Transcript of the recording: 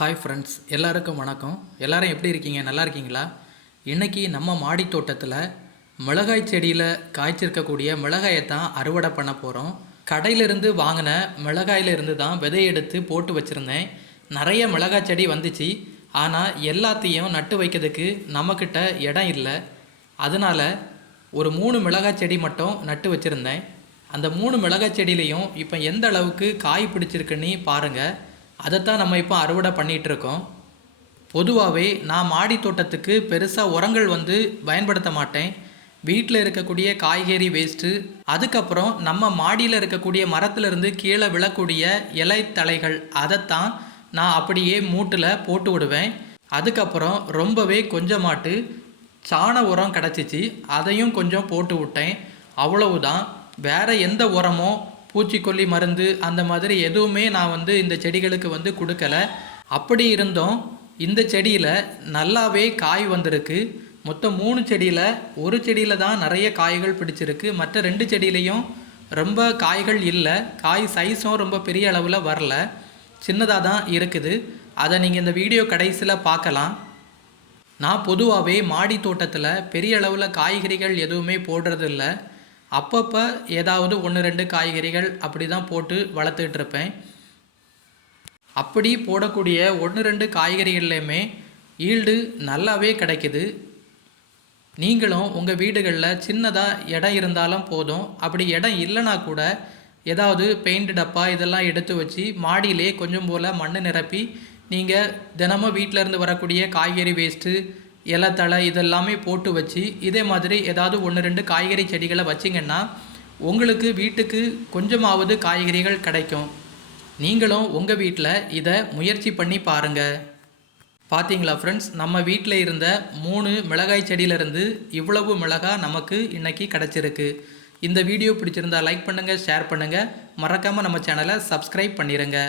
Hi friends எல்லாருக்கும் வணக்கம். எல்லாரும் எப்படி இருக்கீங்க? நல்லா இருக்கீங்களா? இன்றைக்கி நம்ம மாடி தோட்டத்தில் மிளகாய் செடியில் காய்ச்சிருக்கக்கூடிய மிளகாயை தான் அறுவடை பண்ண போகிறோம் கடையிலிருந்து வாங்கின மிளகாயிலிருந்து தான் விதை எடுத்து போட்டு வச்சுருந்தேன். நிறைய மிளகாய் செடி வந்துச்சு. ஆனால் எல்லாத்தையும் நட்டு வைக்கிறதுக்கு நம்மக்கிட்ட இடம் இல்லை. அதனால் ஒரு மூணு மிளகாய் செடி மட்டும் நட்டு வச்சுருந்தேன். அந்த மூணு மிளகாய் செடியிலையும் இப்போ எந்த அளவுக்கு காய் பிடிச்சிருக்குன்னு பாருங்கள் அதைத்தான் நம்ம இப்போ அறுவடை பண்ணிகிட்டு இருக்கோம் பொதுவாகவே நான் மாடி தோட்டத்துக்கு பெருசாக உரங்கள் வந்து பயன்படுத்த மாட்டேன். வீட்டில் இருக்கக்கூடிய காய்கறி வேஸ்ட்டு அதுக்கப்புறம் நம்ம மாடியில் இருக்கக்கூடிய மரத்துலேருந்து கீழே விழக்கூடிய இலை தழைகள் அதைத்தான் நான் அப்படியே மூட்டில் போட்டு விடுவேன். அதுக்கப்புறம் ரொம்பவே கொஞ்சமாட்டு சாண உரம் கிடச்சிச்சு அதையும் கொஞ்சம் போட்டு விட்டேன். அவ்வளவுதான். வேறு எந்த உரமோ பூச்சிக்கொல்லி மருந்து அந்த மாதிரி எதுவுமே நான் வந்து இந்த செடிகளுக்கு வந்து கொடுக்கல. அப்படி இருந்தும் இந்த செடியில் நல்லாவே காய் வந்திருக்கு. மொத்தம் மூணு செடியில் ஒரு செடியில் தான் நிறைய காய்கள் பிடிச்சிருக்கு. மற்ற ரெண்டு செடியிலையும் ரொம்ப காய்கள் இல்லை. காய் சைஸும் ரொம்ப பெரிய அளவில் வரல. சின்னதாக தான் இருக்குது. அதை நீங்கள் இந்த வீடியோ கடைசியில் பார்க்கலாம். நான் பொதுவாகவே மாடி தோட்டத்தில் பெரிய அளவில் காய்கறிகள் எதுவுமே போடுறதில்ல. அப்பப்போ ஏதாவது ஒன்று ரெண்டு காய்கறிகள் அப்படி தான் போட்டு வளர்த்துக்கிட்டு இருப்பேன் அப்படி போடக்கூடிய ஒன்று ரெண்டு காய்கறிகள்லையுமே ஈல்டு நல்லாவே கிடைக்குது. நீங்களும் உங்கள் வீடுகளில் சின்னதாக இடம் இருந்தாலும் போதும். அப்படி இடம் இல்லைனா கூட ஏதாவது பெயிண்ட் டப்பா இதெல்லாம் எடுத்து வச்சு மாடியிலே கொஞ்சம் போல் மண் நிரப்பி நீங்கள் தினமும் வீட்டில் இருந்து வரக்கூடிய காய்கறி வேஸ்ட்டு இலத்தழை இதெல்லாமே போட்டு வச்சு இதே மாதிரி ஏதாவது ஒன்று ரெண்டு காய்கறி செடிகளை வச்சிங்கன்னா உங்களுக்கு வீட்டுக்கு கொஞ்சமாவது காய்கறிகள் கிடைக்கும். நீங்களும் உங்கள் வீட்டில் இதை முயற்சி பண்ணி பாருங்கள் பார்த்தீங்களா ஃப்ரெண்ட்ஸ் நம்ம வீட்டில் இருந்த மூணு மிளகாய் செடியிலேருந்து இவ்வளவு மிளகாய் நமக்கு இன்றைக்கி கிடச்சிருக்கு. இந்த வீடியோ பிடிச்சிருந்தா லைக் பண்ணுங்கள் ஷேர் பண்ணுங்கள் மறக்காமல் நம்ம சேனலை சப்ஸ்கிரைப் பண்ணிடுங்க